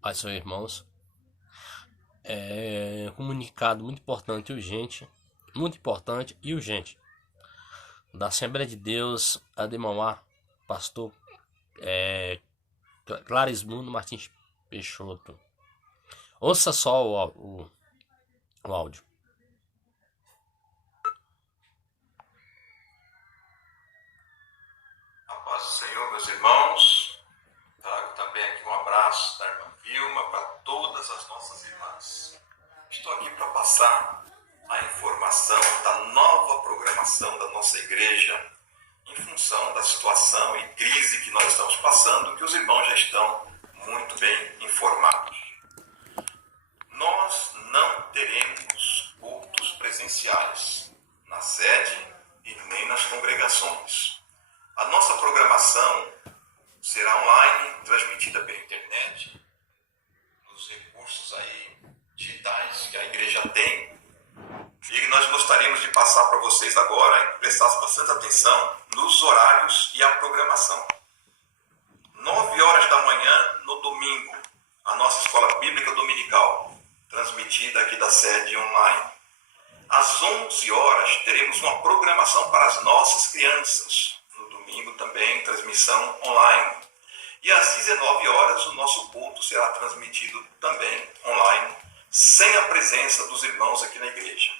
Paz, seus irmãos. É um comunicado muito importante e urgente, da Assembleia de Deus, Ademar, pastor Clarismundo Martins Peixoto. Ouça só o áudio. A paz do Senhor, meus irmãos. Trago também aqui um abraço da irmã Vilma para todas as nossas irmãs. Estou aqui para passar a informação da nova programação da nossa igreja em função da situação e crise que nós estamos passando, que os irmãos já estão muito bem informados. Nós não teremos cultos presenciais na sede e nem nas congregações. A nossa programação será online, transmitida pela internet, nos recursos aí digitais que a igreja tem. E nós gostaríamos de passar para vocês agora, que prestassem bastante atenção nos horários e a programação. 9 horas da manhã, no domingo, a nossa escola bíblica dominical, transmitida aqui da sede online. Às 11 horas, teremos uma programação para as nossas crianças. No domingo também, transmissão online. E às 19 horas, o nosso culto será transmitido também online, sem a presença dos irmãos aqui na igreja.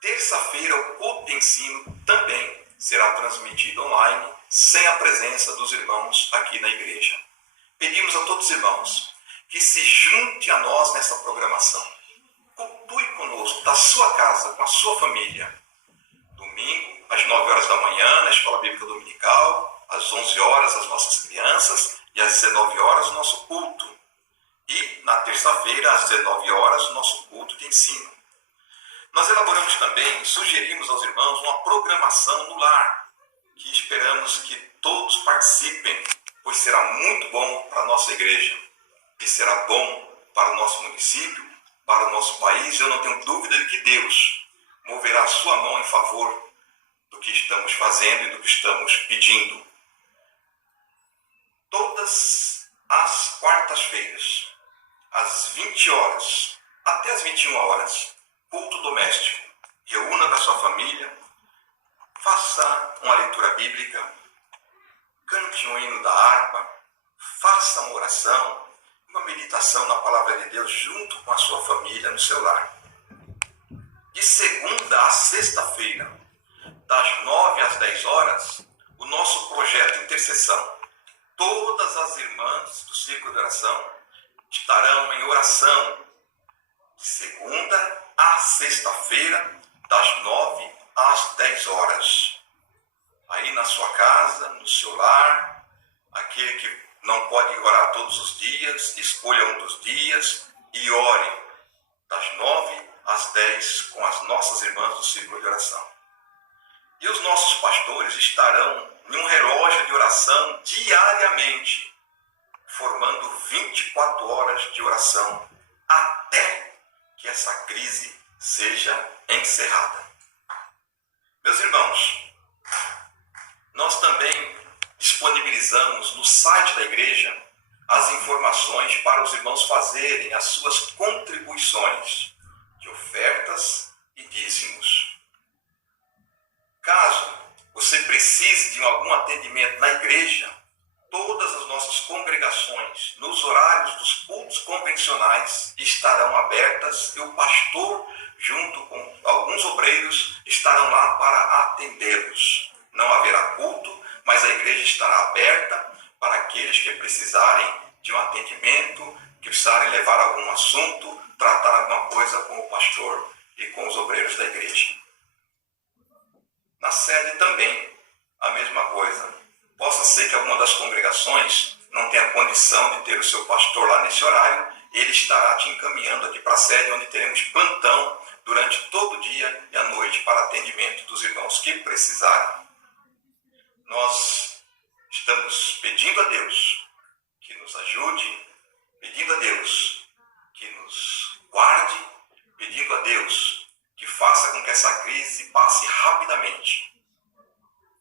Terça-feira, o culto de ensino também será transmitido online, sem a presença dos irmãos aqui na igreja. Pedimos a todos os irmãos que se junte a nós nessa programação. Cultue conosco, da sua casa, com a sua família. Domingo, às 9 horas da manhã, na Escola Bíblica Dominical, às 11 horas, as nossas crianças, e às 19 horas, o nosso culto. E, na terça-feira, às 19 horas, o nosso culto de ensino. Nós elaboramos também e sugerimos aos irmãos uma programação no lar, que esperamos que todos participem, pois será muito bom para a nossa igreja, e será bom para o nosso município, para o nosso país. Eu não tenho dúvida de que Deus moverá a sua mão em favor do que estamos fazendo e do que estamos pedindo. Todas as quartas-feiras, às 20 horas, até às 21 horas, culto doméstico. Reúna com a sua família, faça uma leitura bíblica, cante um hino da harpa, faça uma oração, uma meditação na palavra de Deus junto com a sua família no seu lar. De segunda a sexta-feira, das 9 às 10 horas, o nosso projeto de intercessão. Todas as irmãs do círculo de oração estarão em oração de segunda a sexta-feira, das 9 às 10 horas. Aí na sua casa, no seu lar, aquele que não pode orar todos os dias, escolha um dos dias e ore das 9 às 10 com as nossas irmãs do círculo de oração. E os nossos pastores estarão em um relógio de oração diariamente, formando 24 horas de oração até que essa crise seja encerrada. Meus irmãos, nós também disponibilizamos no site da igreja as informações para os irmãos fazerem as suas contribuições de ofertas e dízimos. Caso você precise de algum atendimento na igreja, todas as nossas congregações, nos horários dos cultos convencionais, estarão abertas e o pastor, junto com alguns obreiros, estarão lá para atendê-los. Não haverá culto, mas a igreja estará aberta para aqueles que precisarem de um atendimento, que precisarem levar algum assunto, tratar alguma coisa com o pastor e com os obreiros da igreja. Na sede também, a mesma coisa. Possa ser que alguma das congregações não tenha condição de ter o seu pastor lá nesse horário, ele estará te encaminhando aqui para a sede, onde teremos plantão durante todo o dia e a noite para atendimento dos irmãos que precisarem. Nós estamos pedindo a Deus que nos ajude, pedindo a Deus que nos guarde, pedindo a Deus que faça com que essa crise passe rapidamente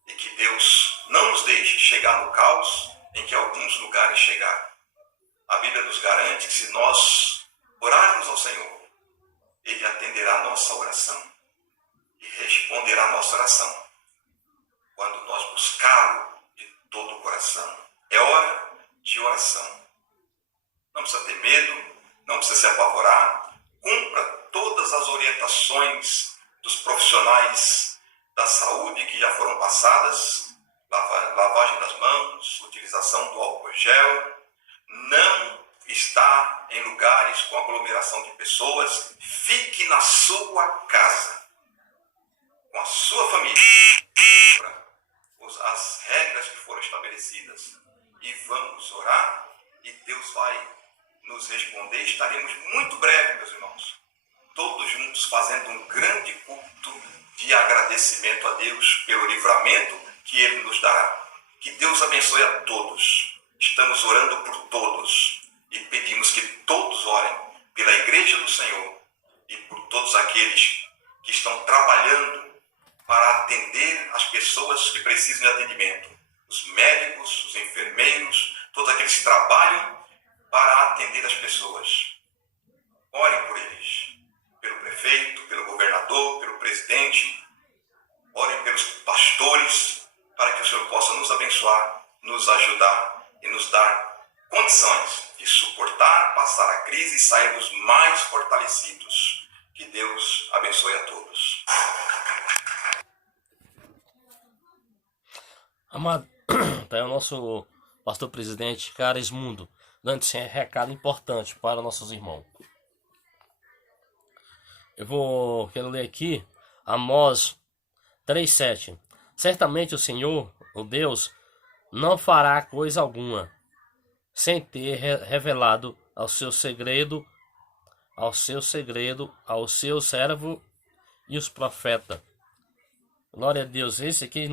e que Deus não nos deixe chegar no caos em que alguns lugares chegaram. A Bíblia nos garante que se nós orarmos ao Senhor, Ele atenderá a nossa oração e responderá a nossa oração quando nós buscá-lo de todo o coração. É hora de oração. Não precisa ter medo, não precisa se apavorar. Cumpra todas as orientações dos profissionais da saúde que já foram passadas, lavagem das mãos, utilização do álcool gel, não está em lugares com aglomeração de pessoas, fique na sua casa, com a sua família, as regras que foram estabelecidas, e vamos orar, e Deus vai nos responder. Estaremos muito breve, meus irmãos, todos juntos fazendo um grande culto de agradecimento a Deus pelo livramento que Ele nos dará. Que Deus abençoe a todos. Estamos orando por todos e pedimos que todos orem pela Igreja do Senhor e por todos aqueles que estão trabalhando para atender as pessoas que precisam de atendimento. Os médicos, os enfermeiros, todos aqueles que trabalham para atender as pessoas. Orem por eles, pelo prefeito, pelo governador, pelo presidente. Orem pelos pastores, para que o Senhor possa nos abençoar, nos ajudar e nos dar condições de suportar, passar a crise e sairmos mais fortalecidos. Que Deus abençoe a todos. Amado, tá aí o nosso pastor presidente Carismundo, dando esse recado importante para nossos irmãos. Quero ler aqui Amós 3:7. Certamente o Senhor, o Deus, não fará coisa alguma sem ter revelado ao seu segredo, ao seu servo e os profetas. Glória a Deus. Esse aqui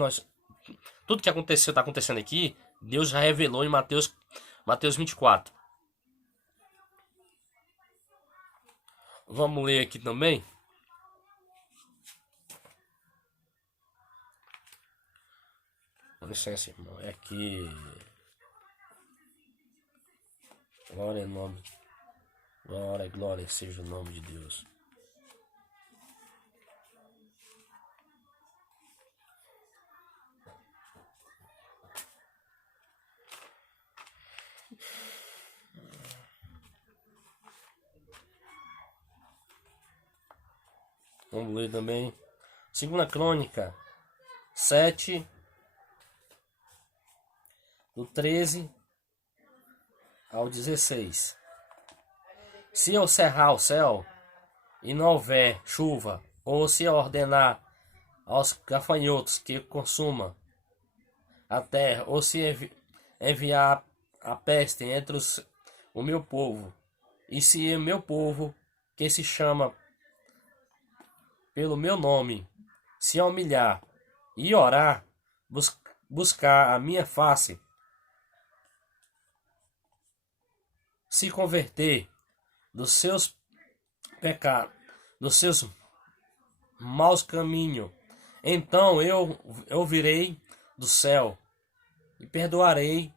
tudo que aconteceu, está acontecendo aqui, Deus já revelou em Mateus 24. Vamos ler aqui também. Com licença, irmão. É aqui. Glória ao nome. Glória seja o nome de Deus. Vamos ler também. 2 Crônica 7, do 13 ao 16. Se eu cerrar o céu e não houver chuva, ou se eu ordenar aos gafanhotos que consuma a terra, ou se enviar a peste entre o meu povo, e se o meu povo, que se chama pelo meu nome, se humilhar e orar, buscar a minha face, se converter dos seus pecados, dos seus maus caminhos, então eu virei do céu e perdoarei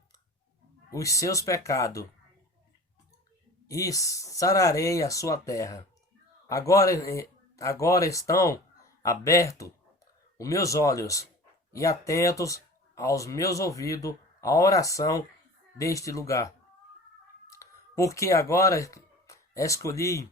os seus pecados e sararei a sua terra. Agora estão abertos os meus olhos e atentos aos meus ouvidos a oração deste lugar. Porque agora escolhi,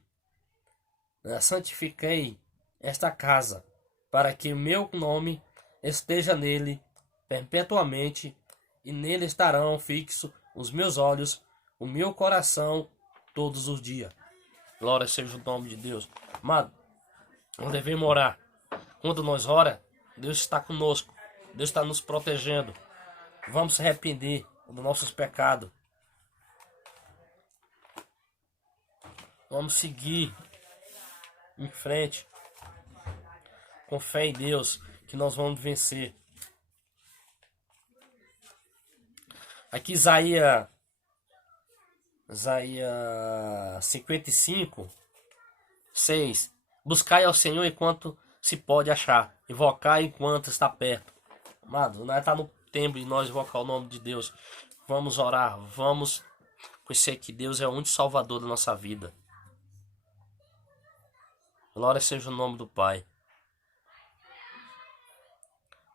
santifiquei esta casa, para que o meu nome esteja nele perpetuamente, e nele estarão fixos os meus olhos, o meu coração, todos os dias. Glória seja o nome de Deus. Amado, nós devemos orar. Quando nós oramos, Deus está conosco. Deus está nos protegendo. Vamos se arrepender dos nossos pecados. Vamos seguir em frente. Com fé em Deus, que nós vamos vencer. Aqui Isaías 55, 6. Buscai ao Senhor enquanto se pode achar. Invocai enquanto está perto. Amado, nós está no tempo de nós invocar o nome de Deus. Vamos orar, vamos Conhecer que Deus é o único Salvador da nossa vida. Glória seja o nome do Pai.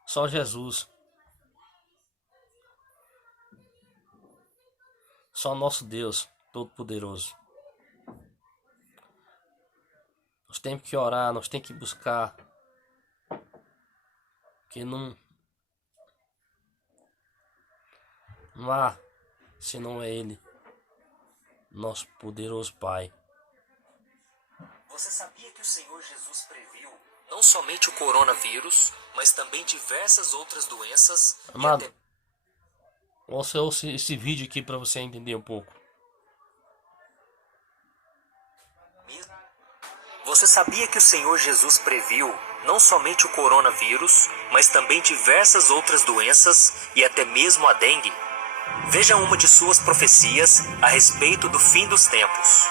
Só Jesus. Só nosso Deus Todo-Poderoso. Nós temos que orar, nós temos que buscar. Porque não há, se não é Ele, nosso poderoso Pai. Você sabia que o Senhor Jesus previu não somente o coronavírus, mas também diversas outras doenças? Amado, ouça esse vídeo aqui para você entender um pouco. Você sabia que o Senhor Jesus previu não somente o coronavírus, mas também diversas outras doenças e até mesmo a dengue? Veja uma de suas profecias a respeito do fim dos tempos.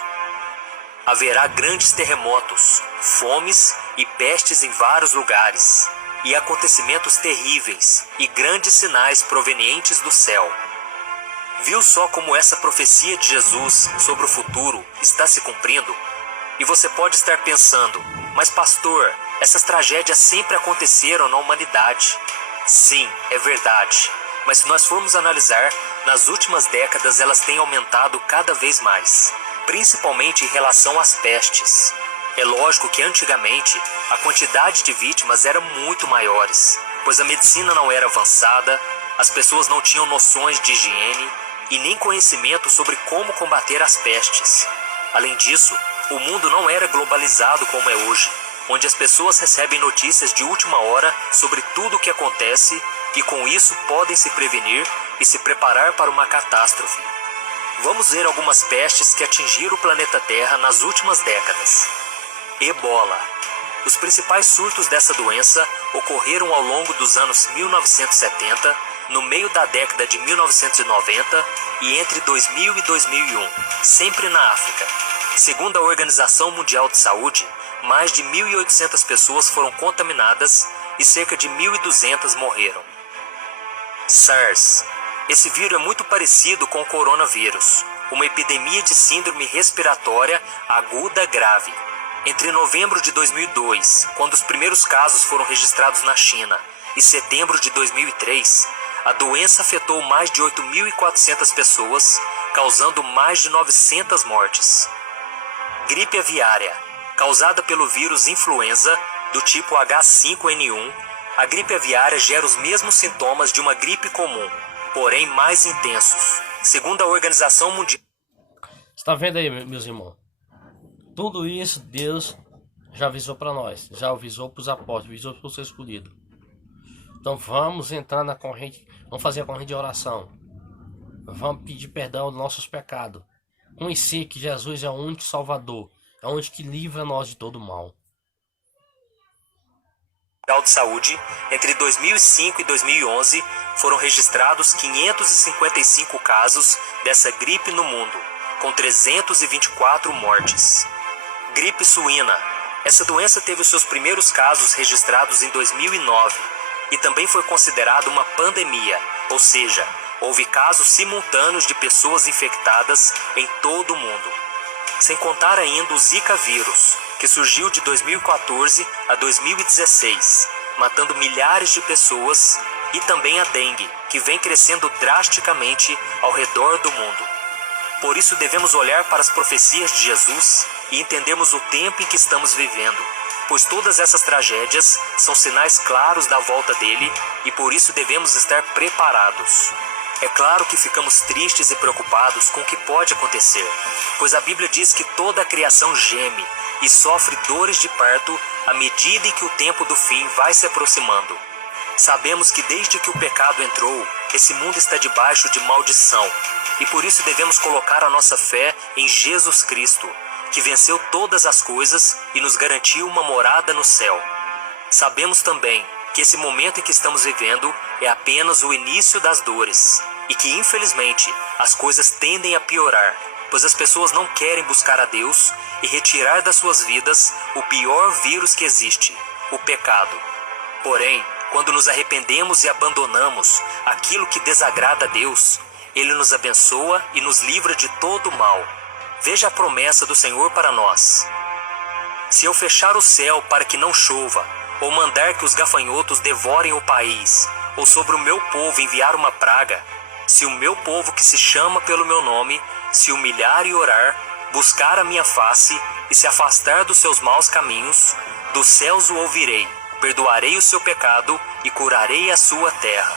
Haverá grandes terremotos, fomes e pestes em vários lugares, e acontecimentos terríveis e grandes sinais provenientes do céu. Viu só como essa profecia de Jesus sobre o futuro está se cumprindo? E você pode estar pensando, mas pastor, essas tragédias sempre aconteceram na humanidade. Sim, é verdade. Mas se nós formos analisar, nas últimas décadas elas têm aumentado cada vez mais, principalmente em relação às pestes. É lógico que antigamente a quantidade de vítimas era muito maiores, pois a medicina não era avançada, as pessoas não tinham noções de higiene e nem conhecimento sobre como combater as pestes. Além disso, o mundo não era globalizado como é hoje, onde as pessoas recebem notícias de última hora sobre tudo o que acontece e com isso podem se prevenir e se preparar para uma catástrofe. Vamos ver algumas pestes que atingiram o planeta Terra nas últimas décadas. Ebola. Os principais surtos dessa doença ocorreram ao longo dos anos 1970, no meio da década de 1990 e entre 2000 e 2001, sempre na África. Segundo a Organização Mundial de Saúde, mais de 1.800 pessoas foram contaminadas e cerca de 1.200 morreram. SARS. Esse vírus é muito parecido com o coronavírus, uma epidemia de síndrome respiratória aguda grave. Entre novembro de 2002, quando os primeiros casos foram registrados na China, e setembro de 2003, a doença afetou mais de 8.400 pessoas, causando mais de 900 mortes. Gripe aviária. Causada pelo vírus influenza do tipo H5N1, a gripe aviária gera os mesmos sintomas de uma gripe comum, porém mais intensos. Segundo a Organização Mundial... Está vendo aí, meus irmãos? Tudo isso Deus já avisou para nós, já avisou para os apóstolos, avisou para o seu escolhido. Então vamos entrar na corrente, vamos fazer a corrente de oração. Vamos pedir perdão dos nossos pecados. Conhecer que Jesus é o único Salvador, é o único que livra nós de todo mal. de Saúde, entre 2005 e 2011, foram registrados 555 casos dessa gripe no mundo, com 324 mortes. Gripe suína. Essa doença teve os seus primeiros casos registrados em 2009 e também foi considerada uma pandemia, ou seja, houve casos simultâneos de pessoas infectadas em todo o mundo. Sem contar ainda o Zika vírus, que surgiu de 2014 a 2016, matando milhares de pessoas, e também a dengue, que vem crescendo drasticamente ao redor do mundo. Por isso devemos olhar para as profecias de Jesus e entendermos o tempo em que estamos vivendo, pois todas essas tragédias são sinais claros da volta dele e por isso devemos estar preparados. É claro que ficamos tristes e preocupados com o que pode acontecer, pois a Bíblia diz que toda a criação geme e sofre dores de parto à medida em que o tempo do fim vai se aproximando. Sabemos que desde que o pecado entrou, esse mundo está debaixo de maldição, e por isso devemos colocar a nossa fé em Jesus Cristo, que venceu todas as coisas e nos garantiu uma morada no céu. Sabemos também que esse momento em que estamos vivendo é apenas o início das dores, e que infelizmente as coisas tendem a piorar, pois as pessoas não querem buscar a Deus e retirar das suas vidas o pior vírus que existe, o pecado. Porém, quando nos arrependemos e abandonamos aquilo que desagrada a Deus, Ele nos abençoa e nos livra de todo mal. Veja a promessa do Senhor para nós. Se eu fechar o céu para que não chova, ou mandar que os gafanhotos devorem o país, ou sobre o meu povo enviar uma praga, se o meu povo que se chama pelo meu nome se humilhar e orar, buscar a minha face e se afastar dos seus maus caminhos, dos céus o ouvirei, perdoarei o seu pecado e curarei a sua terra.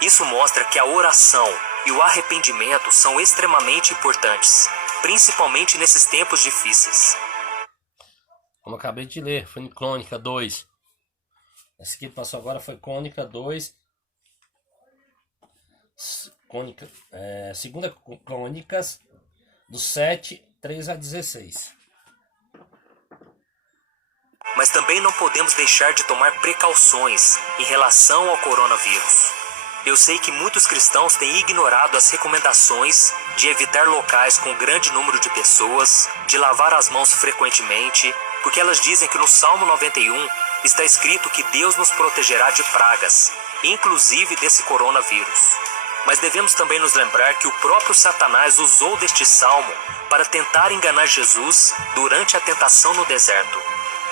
Isso mostra que a oração e o arrependimento são extremamente importantes, principalmente nesses tempos difíceis. Como eu acabei de ler, foi em Crônica 2. Esse que passou agora foi Crônica 2. Segunda Crônicas, do 7, 3 a 16. Mas também não podemos deixar de tomar precauções em relação ao coronavírus. Eu sei que muitos cristãos têm ignorado as recomendações de evitar locais com grande número de pessoas, de lavar as mãos frequentemente, porque elas dizem que no Salmo 91 está escrito que Deus nos protegerá de pragas, inclusive desse coronavírus. Mas devemos também nos lembrar que o próprio Satanás usou deste salmo para tentar enganar Jesus durante a tentação no deserto.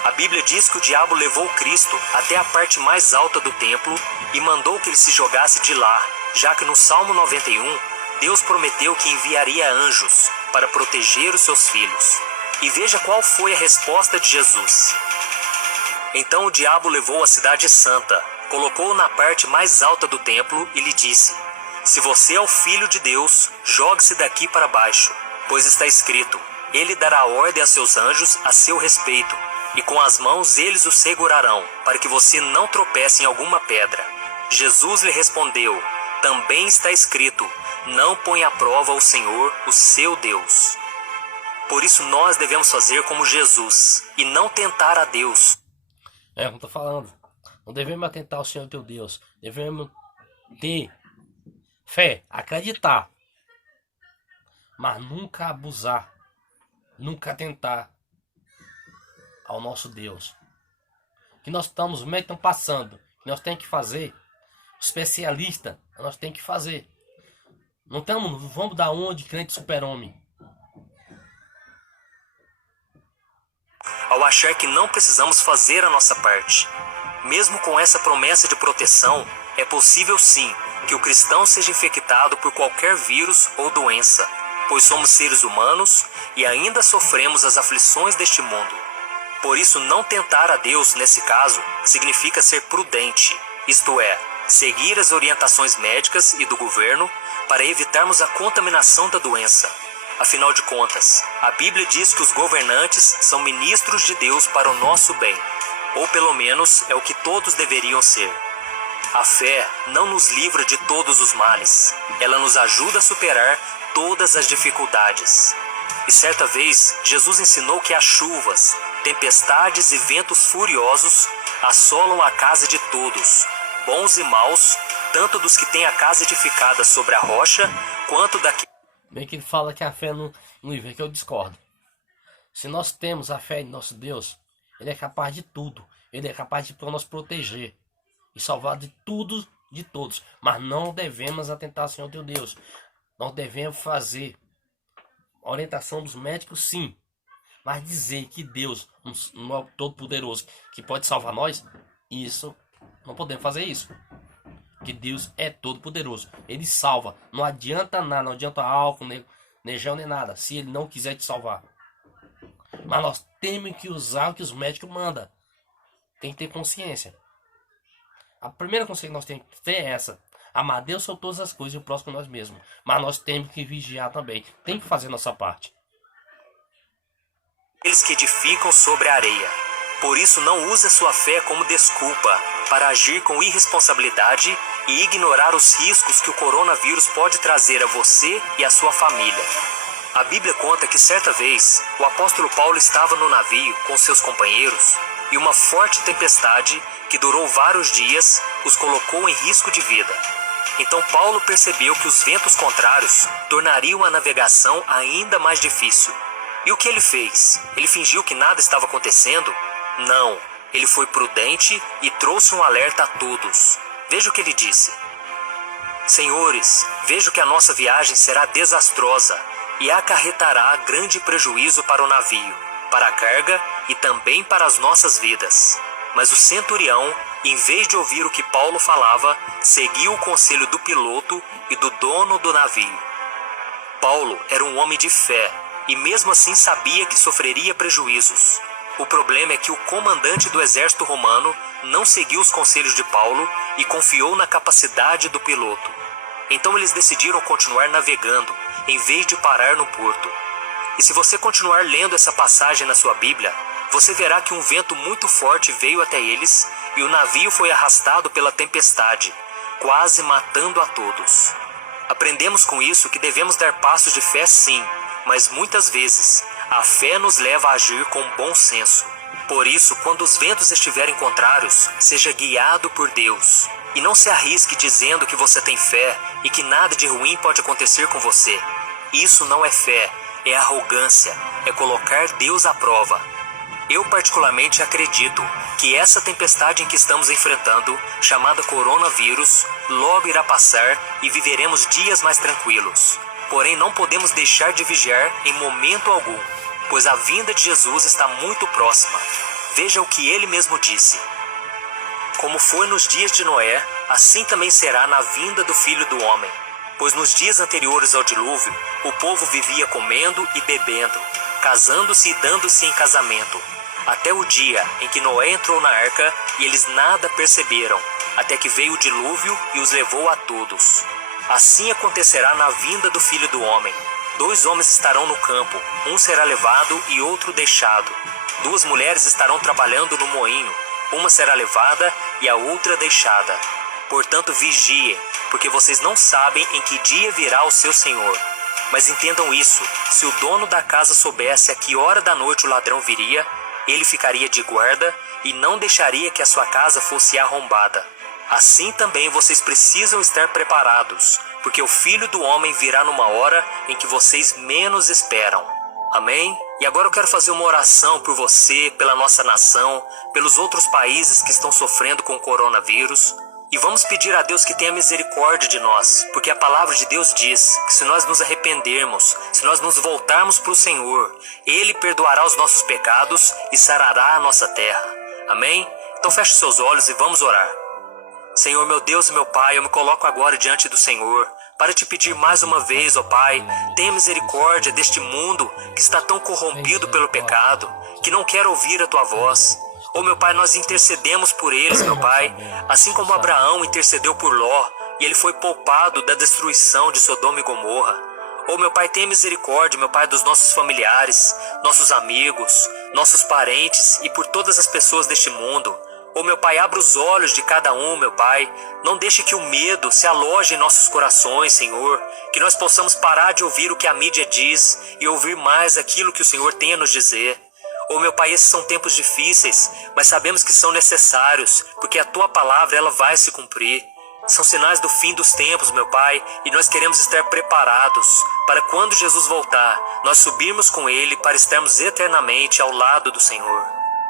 A Bíblia diz que o diabo levou Cristo até a parte mais alta do templo e mandou que ele se jogasse de lá, já que no Salmo 91, Deus prometeu que enviaria anjos para proteger os seus filhos. E veja qual foi a resposta de Jesus. Então o diabo levou a cidade santa, colocou-o na parte mais alta do templo e lhe disse: se você é o filho de Deus, jogue-se daqui para baixo, pois está escrito: ele dará ordem a seus anjos a seu respeito, e com as mãos eles o segurarão, para que você não tropece em alguma pedra. Jesus lhe respondeu: também está escrito: não ponha à prova o Senhor, o seu Deus. Por isso nós devemos fazer como Jesus, e não tentar a Deus. Como eu tô falando, não devemos atentar ao Senhor teu Deus, devemos ter fé, acreditar, mas nunca abusar, nunca tentar ao nosso Deus. Que nós estamos meio que passando, que nós temos que fazer, especialista, nós temos que fazer. Não vamos dar onde crente super-homem. Ao achar que não precisamos fazer a nossa parte, mesmo com essa promessa de proteção, é possível sim que o cristão seja infectado por qualquer vírus ou doença, pois somos seres humanos e ainda sofremos as aflições deste mundo. Por isso, não tentar a Deus, nesse caso, significa ser prudente, isto é, seguir as orientações médicas e do governo para evitarmos a contaminação da doença. Afinal de contas, a Bíblia diz que os governantes são ministros de Deus para o nosso bem, ou pelo menos é o que todos deveriam ser. A fé não nos livra de todos os males, ela nos ajuda a superar todas as dificuldades. E certa vez, Jesus ensinou que as chuvas, tempestades e ventos furiosos assolam a casa de todos, bons e maus, tanto dos que têm a casa edificada sobre a rocha, quanto daqueles... Bem que ele fala que a fé não vive, que eu discordo. Se nós temos a fé em nosso Deus, ele é capaz de tudo. Ele é capaz de nos proteger e salvar de tudo, de todos. Mas não devemos atentar ao Senhor teu Deus. Nós devemos fazer orientação dos médicos, sim. Mas dizer que Deus não é todo-poderoso, que pode salvar nós, isso, não podemos fazer isso. Que Deus é todo-poderoso. Ele salva. Não adianta nada, não adianta álcool, nem gel, nem nada, se ele não quiser te salvar. Mas nós temos que usar o que os médicos mandam. Tem que ter consciência. A primeira consciência que nós temos que ter é essa: amar a Deus sobre todas as coisas e o próximo nós mesmos. Mas nós temos que vigiar também. Tem que fazer nossa parte. Eles que edificam sobre a areia. Por isso não use a sua fé como desculpa para agir com irresponsabilidade e ignorar os riscos que o coronavírus pode trazer a você e a sua família. A Bíblia conta que certa vez o apóstolo Paulo estava no navio com seus companheiros e uma forte tempestade que durou vários dias os colocou em risco de vida. Então Paulo percebeu que os ventos contrários tornariam a navegação ainda mais difícil. E o que ele fez? Ele fingiu que nada estava acontecendo? Não, ele foi prudente e trouxe um alerta a todos. Veja o que ele disse: Senhores, vejo que a nossa viagem será desastrosa e acarretará grande prejuízo para o navio, para a carga e também para as nossas vidas. Mas o centurião, em vez de ouvir o que Paulo falava, seguiu o conselho do piloto e do dono do navio. Paulo era um homem de fé e mesmo assim sabia que sofreria prejuízos. O problema é que o comandante do exército romano não seguiu os conselhos de Paulo e confiou na capacidade do piloto. Então eles decidiram continuar navegando, em vez de parar no porto. E se você continuar lendo essa passagem na sua Bíblia, você verá que um vento muito forte veio até eles e o navio foi arrastado pela tempestade, quase matando a todos. Aprendemos com isso que devemos dar passos de fé sim, mas muitas vezes a fé nos leva a agir com bom senso. Por isso, quando os ventos estiverem contrários, seja guiado por Deus. E não se arrisque dizendo que você tem fé e que nada de ruim pode acontecer com você. Isso não é fé, é arrogância, é colocar Deus à prova. Eu particularmente acredito que essa tempestade em que estamos enfrentando, chamada coronavírus, logo irá passar e viveremos dias mais tranquilos. Porém, não podemos deixar de vigiar em momento algum, pois a vinda de Jesus está muito próxima. Veja o que ele mesmo disse. Como foi nos dias de Noé, assim também será na vinda do Filho do Homem. Pois nos dias anteriores ao dilúvio, o povo vivia comendo e bebendo, casando-se e dando-se em casamento, até o dia em que Noé entrou na arca e eles nada perceberam, até que veio o dilúvio e os levou a todos. Assim acontecerá na vinda do Filho do Homem. 2 homens estarão no campo, um será levado e outro deixado. 2 mulheres estarão trabalhando no moinho, uma será levada e a outra deixada. Portanto, vigiem, porque vocês não sabem em que dia virá o seu Senhor. Mas entendam isso, se o dono da casa soubesse a que hora da noite o ladrão viria, ele ficaria de guarda e não deixaria que a sua casa fosse arrombada. Assim também vocês precisam estar preparados, porque o Filho do Homem virá numa hora em que vocês menos esperam. Amém? E agora eu quero fazer uma oração por você, pela nossa nação, pelos outros países que estão sofrendo com o coronavírus. E vamos pedir a Deus que tenha misericórdia de nós, porque a palavra de Deus diz que se nós nos arrependermos, se nós nos voltarmos para o Senhor, Ele perdoará os nossos pecados e sarará a nossa terra. Amém? Então feche seus olhos e vamos orar. Senhor, meu Deus e meu Pai, eu me coloco agora diante do Senhor para te pedir mais uma vez, ó Pai, tenha misericórdia deste mundo que está tão corrompido pelo pecado, que não quer ouvir a Tua voz. Ó meu Pai, nós intercedemos por eles, meu Pai, assim como Abraão intercedeu por Ló e ele foi poupado da destruição de Sodoma e Gomorra. Ó meu Pai, tenha misericórdia, meu Pai, dos nossos familiares, nossos amigos, nossos parentes e por todas as pessoas deste mundo. Ó meu Pai, abra os olhos de cada um, meu Pai. Não deixe que o medo se aloje em nossos corações, Senhor. Que nós possamos parar de ouvir o que a mídia diz e ouvir mais aquilo que o Senhor tem a nos dizer. Ó meu Pai, esses são tempos difíceis, mas sabemos que são necessários, porque a Tua palavra ela vai se cumprir. São sinais do fim dos tempos, meu Pai, e nós queremos estar preparados para quando Jesus voltar, nós subirmos com Ele para estarmos eternamente ao lado do Senhor.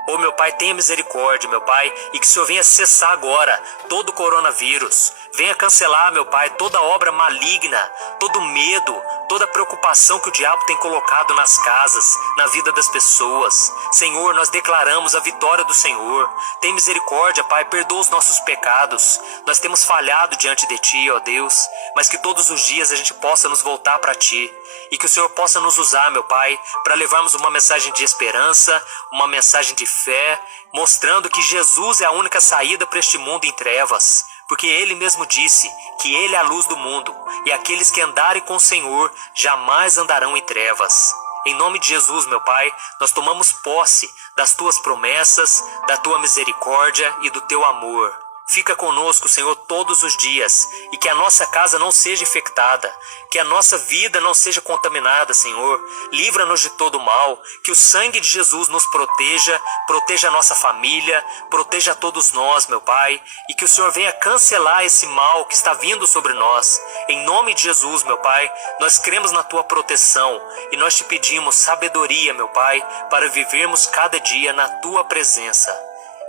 Ô meu Pai, tenha misericórdia, meu Pai, e que o Senhor venha cessar agora todo o coronavírus. Venha cancelar, meu Pai, toda obra maligna, todo medo, toda preocupação que o diabo tem colocado nas casas, na vida das pessoas. Senhor, nós declaramos a vitória do Senhor. Tem misericórdia, Pai, perdoa os nossos pecados. Nós temos falhado diante de Ti, ó Deus, mas que todos os dias a gente possa nos voltar para Ti. E que o Senhor possa nos usar, meu Pai, para levarmos uma mensagem de esperança, uma mensagem de fé, mostrando que Jesus é a única saída para este mundo em trevas. Porque Ele mesmo disse que Ele é a luz do mundo, e aqueles que andarem com o Senhor jamais andarão em trevas. Em nome de Jesus, meu Pai, nós tomamos posse das Tuas promessas, da Tua misericórdia e do Teu amor. Fica conosco, Senhor, todos os dias, e que a nossa casa não seja infectada, que a nossa vida não seja contaminada, Senhor. Livra-nos de todo mal, que o sangue de Jesus nos proteja, proteja a nossa família, proteja a todos nós, meu Pai, e que o Senhor venha cancelar esse mal que está vindo sobre nós. Em nome de Jesus, meu Pai, nós cremos na Tua proteção, e nós te pedimos sabedoria, meu Pai, para vivermos cada dia na Tua presença.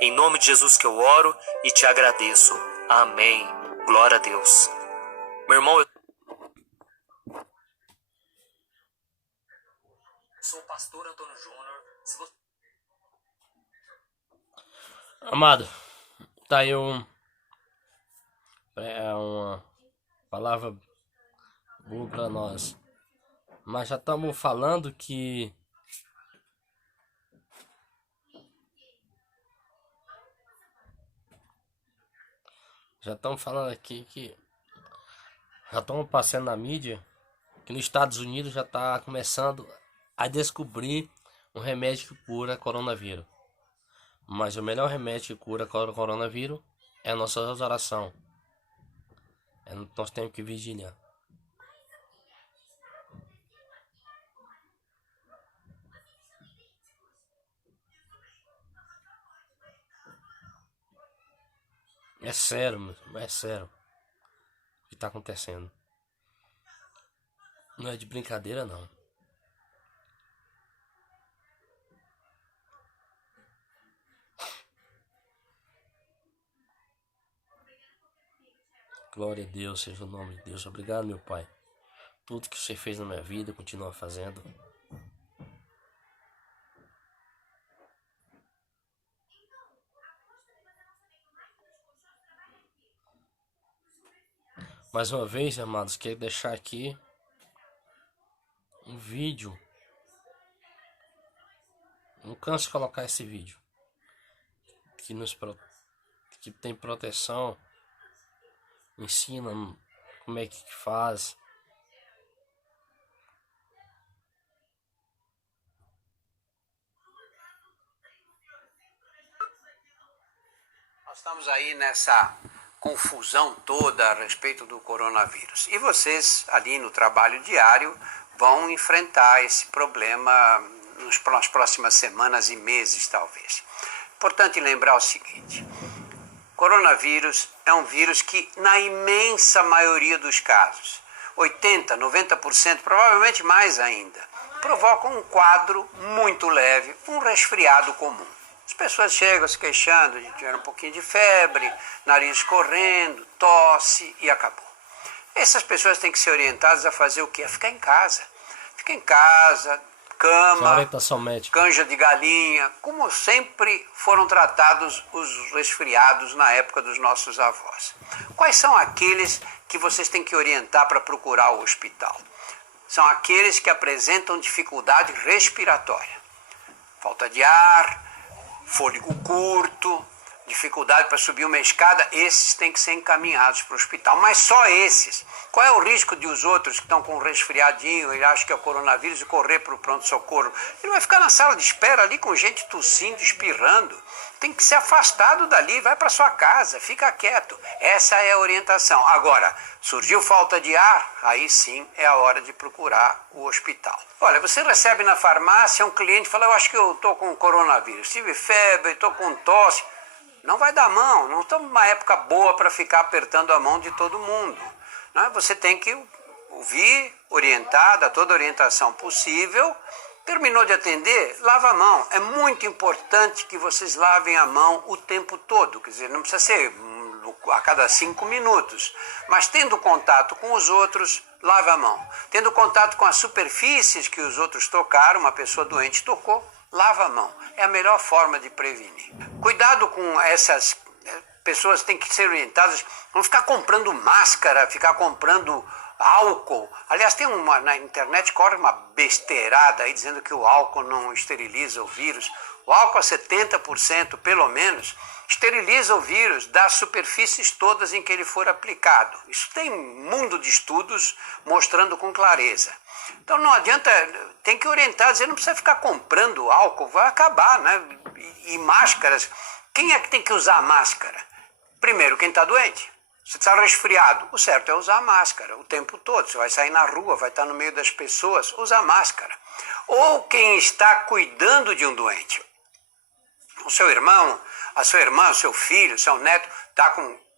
Em nome de Jesus que eu oro e te agradeço. Amém. Glória a Deus. Meu irmão, eu sou o pastor Antônio Júnior. Se você... Amado, tá aí uma palavra boa pra nós. Mas já estamos falando que aqui que já estamos passando na mídia que nos Estados Unidos já está começando a descobrir um remédio que cura coronavírus. Mas o melhor remédio que cura coronavírus é a nossa oração. Nós temos que vigiar. É sério, é sério o que está acontecendo. Não é de brincadeira, não. Glória a Deus, seja o nome de Deus. Obrigado, meu Pai. Tudo que você fez na minha vida, continua fazendo. Mais uma vez, amados, quero deixar aqui um vídeo. Não canso de colocar esse vídeo. Que tem proteção. Ensina como é que faz. Nós estamos aí nessa confusão toda a respeito do coronavírus. E vocês, ali no trabalho diário, vão enfrentar esse problema nas próximas semanas e meses, talvez. Importante lembrar o seguinte: coronavírus é um vírus que, na imensa maioria dos casos, 80%, 90%, provavelmente mais ainda, provoca um quadro muito leve, um resfriado comum. As pessoas chegam se queixando de ter um pouquinho de febre, nariz escorrendo, tosse e acabou. Essas pessoas têm que ser orientadas a fazer o quê? A ficar em casa. Fica em casa, cama, canja de galinha, como sempre foram tratados os resfriados na época dos nossos avós. Quais são aqueles que vocês têm que orientar para procurar o hospital? São aqueles que apresentam dificuldade respiratória. Falta de ar, fôlego curto, dificuldade para subir uma escada, esses têm que ser encaminhados para o hospital. Mas só esses. Qual é o risco de os outros que estão com um resfriadinho, ele acha que é o coronavírus, e correr para o pronto-socorro? Ele vai ficar na sala de espera ali com gente tossindo, espirrando. Tem que ser afastado dali, vai para sua casa, fica quieto. Essa é a orientação. Agora, surgiu falta de ar, aí sim é a hora de procurar o hospital. Olha, você recebe na farmácia um cliente fala, eu acho que eu estou com coronavírus, tive febre, estou com tosse. Não vai dar mão, não estamos numa época boa para ficar apertando a mão de todo mundo. Né? Você tem que ouvir, orientar, dar toda a orientação possível. Terminou de atender, lava a mão. É muito importante que vocês lavem a mão o tempo todo. Quer dizer, não precisa ser a cada 5 minutos. Mas tendo contato com os outros, lava a mão. Tendo contato com as superfícies que os outros tocaram, uma pessoa doente tocou, lava a mão. É a melhor forma de prevenir. Cuidado com essas pessoas, têm que ser orientadas, não ficar comprando máscara, ficar comprando álcool. Aliás, na internet corre uma besteirada aí dizendo que o álcool não esteriliza o vírus. O álcool a 70%, pelo menos, esteriliza o vírus das superfícies todas em que ele for aplicado. Isso tem um mundo de estudos mostrando com clareza. Então não adianta, tem que orientar, dizer, não precisa ficar comprando álcool, vai acabar, né? E máscaras. Quem é que tem que usar máscara? Primeiro, quem está doente. Você está resfriado, o certo é usar máscara o tempo todo. Você vai sair na rua, vai estar no meio das pessoas, usa máscara. Ou quem está cuidando de um doente. O seu irmão, a sua irmã, o seu filho, o seu neto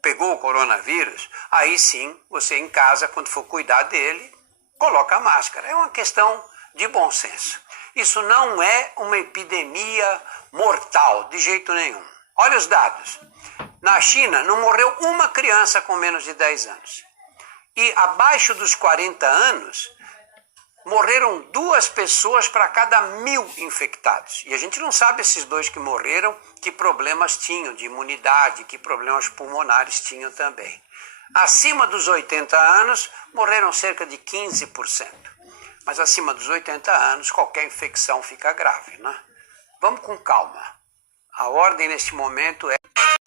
pegou o coronavírus, aí sim, você em casa, quando for cuidar dele, coloca a máscara. É uma questão de bom senso. Isso não é uma epidemia mortal, de jeito nenhum. Olha os dados. Na China, não morreu uma criança com menos de 10 anos. E abaixo dos 40 anos, morreram 2 pessoas para cada 1.000 infectados. E a gente não sabe esses 2 que morreram, que problemas tinham de imunidade, que problemas pulmonares tinham também. Acima dos 80 anos, morreram cerca de 15%. Mas acima dos 80 anos, qualquer infecção fica grave, né? Vamos com calma. A ordem neste momento é...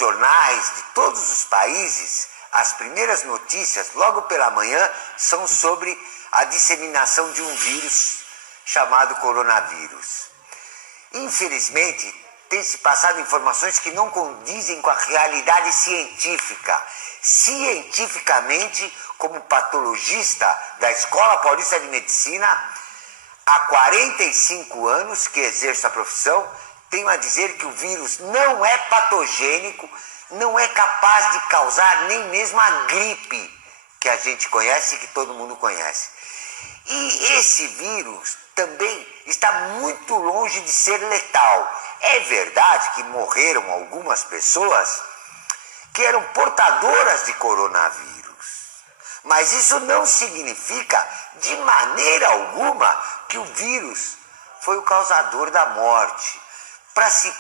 Jornais de todos os países, as primeiras notícias, logo pela manhã, são sobre a disseminação de um vírus chamado coronavírus. Infelizmente, tem-se passado informações que não condizem com a realidade científica. Cientificamente, como patologista da Escola Paulista de Medicina, há 45 anos que exerço a profissão, tenho a dizer que o vírus não é patogênico, não é capaz de causar nem mesmo a gripe que a gente conhece e que todo mundo conhece. E esse vírus também está muito longe de ser letal. É verdade que morreram algumas pessoas que eram portadoras de coronavírus, mas isso não significa de maneira alguma que o vírus foi o causador da morte. Para se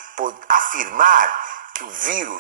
afirmar que o vírus